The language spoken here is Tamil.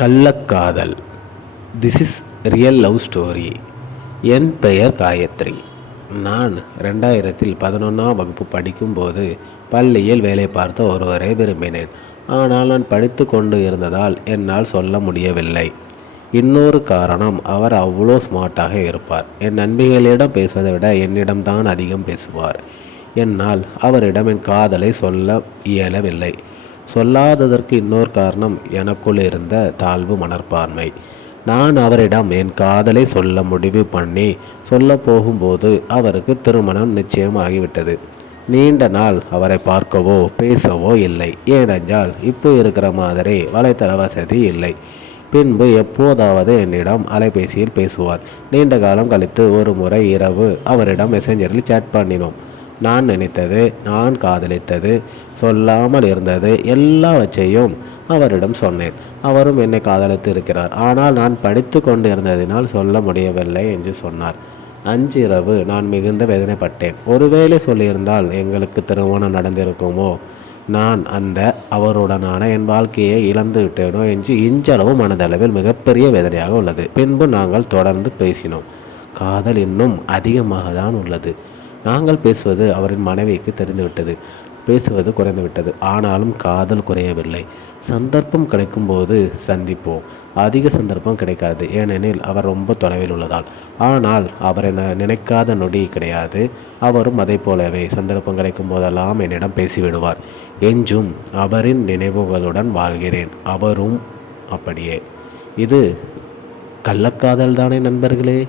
கள்ளக்காதல். This is real love story என் பெயர் காயத்ரி. நான் ரெண்டாயிரத்தில் பதினொன்றாம் வகுப்பு படிக்கும்போது பள்ளியில் வேலை பார்த்த ஒருவரை விரும்பினேன். ஆனால் நான் படித்து கொண்டு இருந்ததால் என்னால் சொல்ல முடியவில்லை. இன்னொரு காரணம் அவர் அவ்வளோ ஸ்மார்ட்டாக இருப்பார். என் நண்பிகளிடம் பேசுவதை விட என்னிடம்தான் அதிகம் பேசுவார். என்னால் அவரிடம் என் காதலை சொல்ல இயலவில்லை. சொல்லாததற்கு இன்னொரு காரணம் எனக்குள் இருந்த தாழ்வு மனப்பான்மை. நான் அவரிடம் என் காதலை சொல்ல முடிவு பண்ணி சொல்ல போகும்போது அவருக்கு திருமணம் நிச்சயமாகிவிட்டது நீண்ட நாள் அவரை பார்க்கவோ பேசவோ இல்லை. ஏனென்றால் இப்போ இருக்கிற மாதிரி வலைத்தள வசதி இல்லை. பின்பு எப்போதாவது என்னிடம் அலைபேசியில் பேசுவார். நீண்ட காலம் கழித்து ஒரு முறை இரவு அவரிடம் மெசஞ்சரில் சேட் பண்ணினோம். நான் நினைத்தது நான் காதலித்தது சொல்லாமல் இருந்தது எல்லாவற்றையும் அவரிடம் சொன்னேன். அவரும் என்னை காதலித்து இருக்கிறார். ஆனால் நான் படித்து கொண்டு இருந்ததினால் சொல்ல முடியவில்லை என்று சொன்னார். அன்று இரவு நான் மிகுந்த வேதனைப்பட்டேன். ஒருவேளை சொல்லியிருந்தால் எங்களுக்கு திருமணம் நடந்திருக்குமோ? நான் அந்த அவருடனான என் வாழ்க்கையை இழந்து விட்டேனோ என்று இன்றளவு மனதளவில் மிகப்பெரிய வேதனையாக உள்ளது. பின்பு நாங்கள் தொடர்ந்து பேசினோம். காதல் இன்னும் அதிகமாக தான் உள்ளது. நாங்கள் பேசுவது அவரின் மனைவிக்கு தெரிந்துவிட்டது. பேசுவது குறைந்துவிட்டது. ஆனாலும் காதல் குறையவில்லை. சந்தர்ப்பம் கிடைக்கும்போது சந்திப்போம். அதிக சந்தர்ப்பம் கிடைக்காது. ஏனெனில் அவர் ரொம்ப தொலைவில் உள்ளதால். ஆனால் அவரை ந- நினைக்காத நொடி கிடையாது. அவரும் அதை போலவே சந்தர்ப்பம் கிடைக்கும் போதெல்லாம் என்னிடம் பேசிவிடுவார். என்றும் அவரின் நினைவுகளுடன் வாழ்கிறேன். அவரும் அப்படியே. இது கள்ளக்காதல் தானே நண்பர்களே?